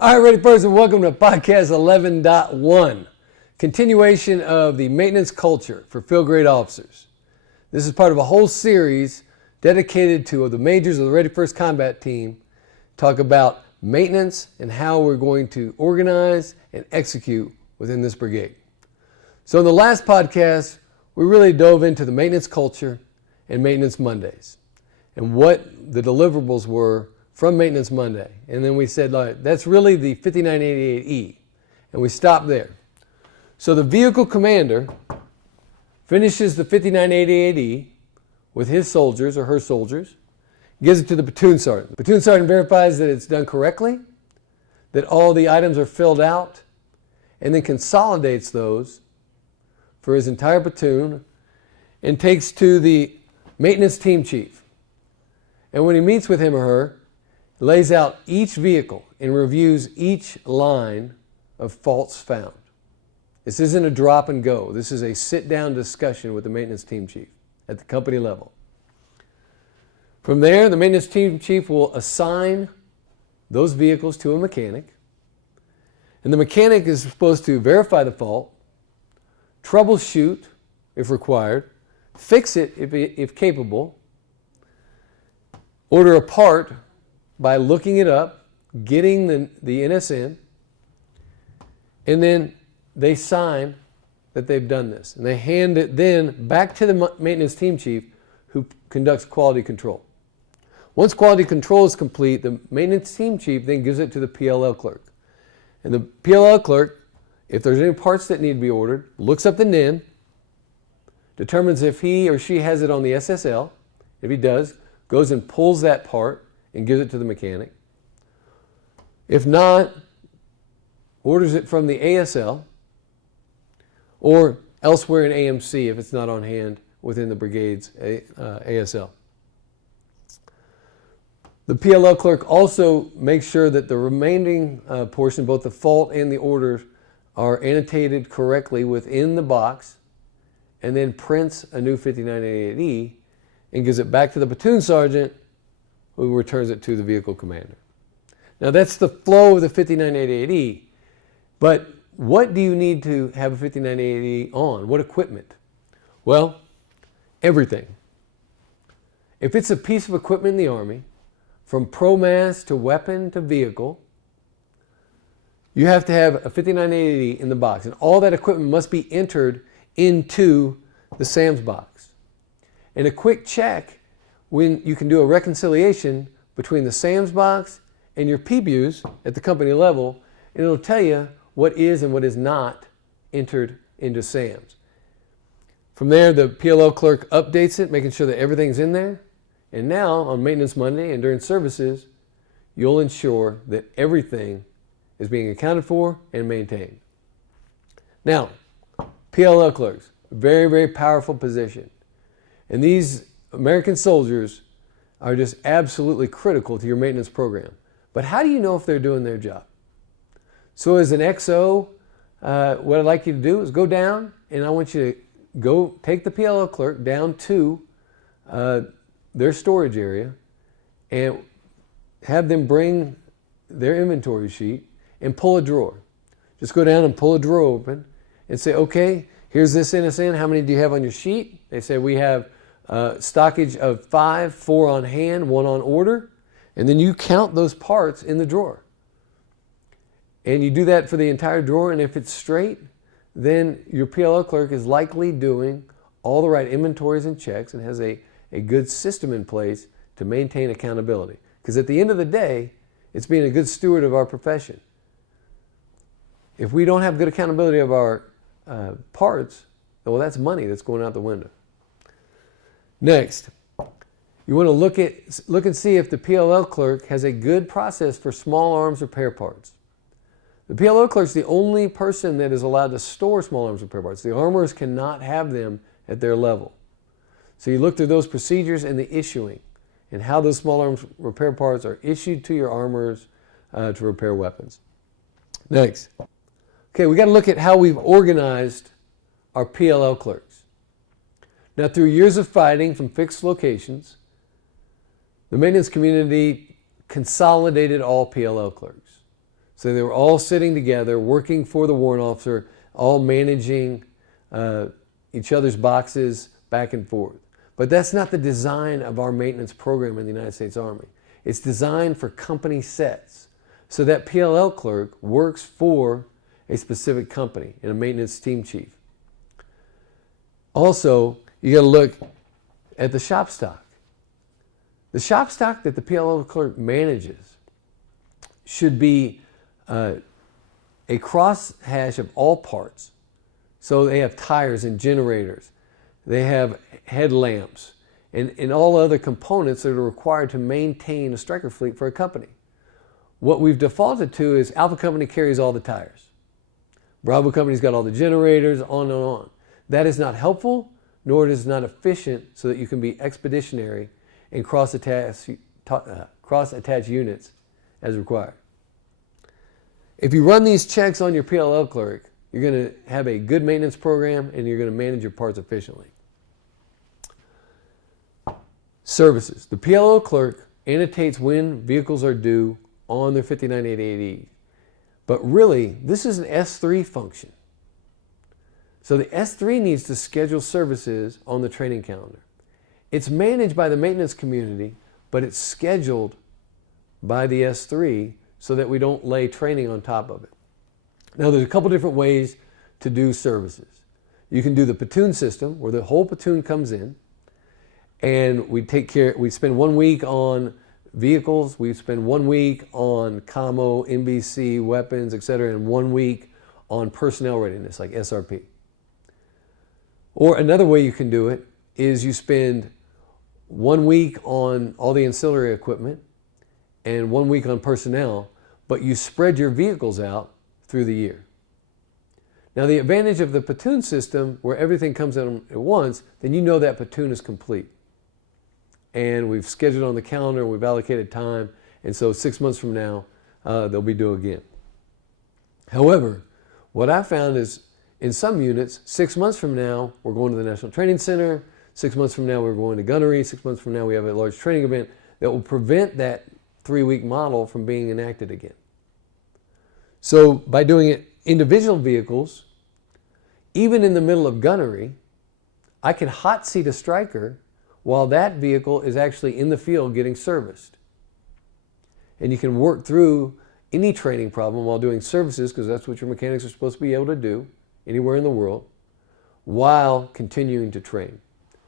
All right, ready person, welcome to podcast 11.1, continuation of the maintenance culture for field grade officers. This is part of a whole series dedicated to the majors of the Ready First Combat Team, talk about maintenance and how we're going to organize and execute within this brigade. So in the last podcast, we really dove into the maintenance culture and Maintenance Mondays and what the deliverables were from Maintenance Monday. And then we said, that's really the 5988E. And we stopped there. So the vehicle commander finishes the 5988E with his soldiers or her soldiers, gives it to the platoon sergeant. The platoon sergeant verifies that it's done correctly, that all the items are filled out, and then consolidates those for his entire platoon and takes to the maintenance team chief. And when he meets with him or her, lays out each vehicle and reviews each line of faults found. This isn't a drop and go. This is a sit-down discussion with the maintenance team chief at the company level. From there, the maintenance team chief will assign those vehicles to a mechanic, and the mechanic is supposed to verify the fault, troubleshoot if required, fix it if capable, order a part by looking it up, getting the NSN, and then they sign that they've done this. And they hand it then back to the maintenance team chief who conducts quality control. Once quality control is complete, the maintenance team chief then gives it to the PLL clerk. And the PLL clerk, if there's any parts that need to be ordered, looks up the NIN, determines if he or she has it on the SSL. If he does, goes and pulls that part and gives it to the mechanic. If not, orders it from the ASL or elsewhere in AMC if it's not on hand within the brigade's ASL. The PLL clerk also makes sure that the remaining portion, both the fault and the orders, are annotated correctly within the box, and then prints a new 5988E and gives it back to the platoon sergeant, who returns it to the vehicle commander. Now that's the flow of the 5988E, but what do you need to have a 5988E on? What equipment? Well, everything. If it's a piece of equipment in the Army, from ProMass to weapon to vehicle, you have to have a 5988E in the box, and all that equipment must be entered into the SAMS box. And a quick check when you can do a reconciliation between the SAMS box and your PBUs at the company level, and it'll tell you what is and what is not entered into SAMS. From there, the PLO clerk updates it, making sure that everything's in there. And now, on Maintenance Monday and during services, you'll ensure that everything is being accounted for and maintained. Now, PLO clerks, very, very powerful position. And these American soldiers are just absolutely critical to your maintenance program. But how do you know if they're doing their job? So as an XO, what I'd like you to do is go down, and I want you to go take the PLO clerk down to their storage area and have them bring their inventory sheet and pull a drawer. Just go down and pull a drawer open and say, okay, here's this NSN. How many do you have on your sheet? They say we have stockage of 5, 4 on hand, 1 on order, and then you count those parts in the drawer. And you do that for the entire drawer, and if it's straight, then your PLO clerk is likely doing all the right inventories and checks and has a good system in place to maintain accountability. Because at the end of the day, it's being a good steward of our profession. If we don't have good accountability of our parts, well, that's money that's going out the window. Next, you want to look and see if the PLL clerk has a good process for small arms repair parts. The PLO clerk is the only person that is allowed to store small arms repair parts. The armorers cannot have them at their level. So you look through those procedures and the issuing and how those small arms repair parts are issued to your armorers to repair weapons. Next. Okay, we got to look at how we've organized our PLL clerks. Now, through years of fighting from fixed locations, the maintenance community consolidated all PLL clerks. So they were all sitting together, working for the warrant officer, all managing each other's boxes back and forth. But that's not the design of our maintenance program in the United States Army. It's designed for company sets. So that PLL clerk works for a specific company and a maintenance team chief. Also, you got to look at the shop stock. The shop stock that the PLL clerk manages should be a crosshatch of all parts. So they have tires and generators. They have headlamps and all other components that are required to maintain a striker fleet for a company. What we've defaulted to is Alpha Company carries all the tires. Bravo Company's got all the generators, on and on. That is not helpful, nor is it not efficient so that you can be expeditionary and cross-attach units as required. If you run these checks on your PLL clerk, you're going to have a good maintenance program and you're going to manage your parts efficiently. Services. The PLL clerk annotates when vehicles are due on their 5988E. But really, this is an S3 function. So the S3 needs to schedule services on the training calendar. It's managed by the maintenance community, but it's scheduled by the S3 so that we don't lay training on top of it. Now there's a couple different ways to do services. You can do the platoon system where the whole platoon comes in and we spend 1 week on vehicles, we spend 1 week on commo, NBC, weapons, etc., and 1 week on personnel readiness like SRP. Or another way you can do it is you spend 1 week on all the ancillary equipment and 1 week on personnel, but you spread your vehicles out through the year. Now the advantage of the platoon system where everything comes in at once, then you know that platoon is complete. And we've scheduled on the calendar, we've allocated time, and so 6 months from now, they'll be due again. However, what I found is in some units, 6 months from now, we're going to the National Training Center, 6 months from now, we're going to gunnery, 6 months from now, we have a large training event that will prevent that 3-week model from being enacted again. So by doing it individual vehicles, even in the middle of gunnery, I can hot seat a striker while that vehicle is actually in the field getting serviced. And you can work through any training problem while doing services, because that's what your mechanics are supposed to be able to do anywhere in the world, while continuing to train.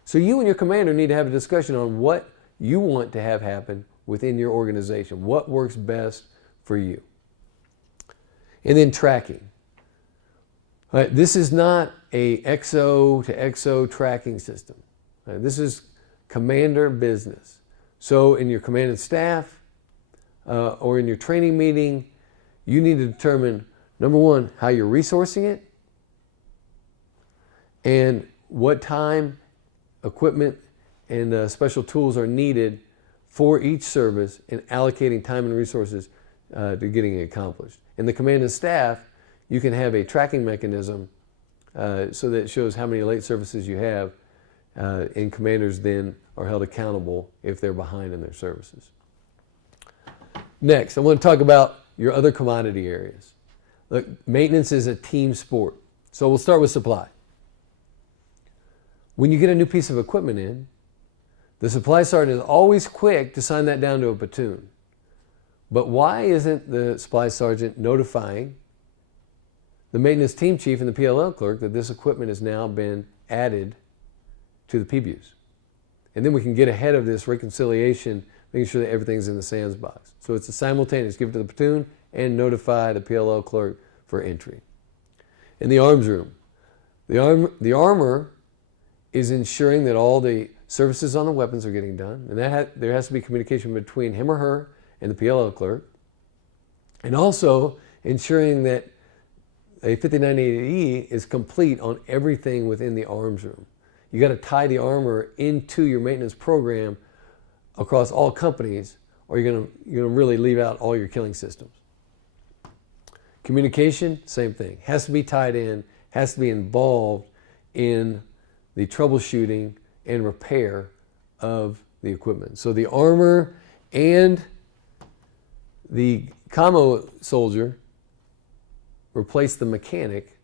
So you and your commander need to have a discussion on what you want to have happen within your organization, what works best for you. And then tracking. This is not a XO to XO tracking system. This is commander business. So in your command and staff or in your training meeting, you need to determine, number one, how you're resourcing it and what time, equipment, and special tools are needed for each service and allocating time and resources to getting it accomplished. In the command and staff, you can have a tracking mechanism so that it shows how many late services you have, and commanders then are held accountable if they're behind in their services. Next, I want to talk about your other commodity areas. Look, maintenance is a team sport. So we'll start with supply. When you get a new piece of equipment in, the supply sergeant is always quick to sign that down to a platoon. But why isn't the supply sergeant notifying the maintenance team chief and the PLL clerk that this equipment has now been added to the PBUs? And then we can get ahead of this reconciliation, making sure that everything's in the SANS box. So it's a simultaneous, give it to the platoon and notify the PLL clerk for entry. In the arms room, the armor is ensuring that all the services on the weapons are getting done, and there has to be communication between him or her and the PLL clerk, and also ensuring that a 5980E is complete on everything within the arms room. You got to tie the armor into your maintenance program across all companies, or you're going to really leave out all your killing systems. Communication, same thing. Has to be tied in, has to be involved in the troubleshooting and repair of the equipment. So the armor and the commo soldier replace the mechanic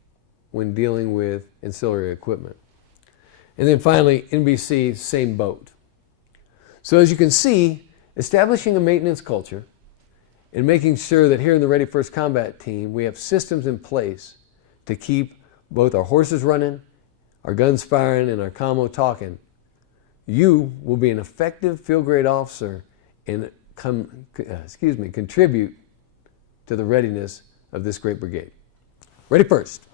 when dealing with ancillary equipment. And then finally, NBC, same boat. So as you can see, establishing a maintenance culture and making sure that here in the Ready First Combat team, we have systems in place to keep both our horses running, our guns firing, and our commo talking, you will be an effective field-grade officer and contribute to the readiness of this great brigade. Ready first.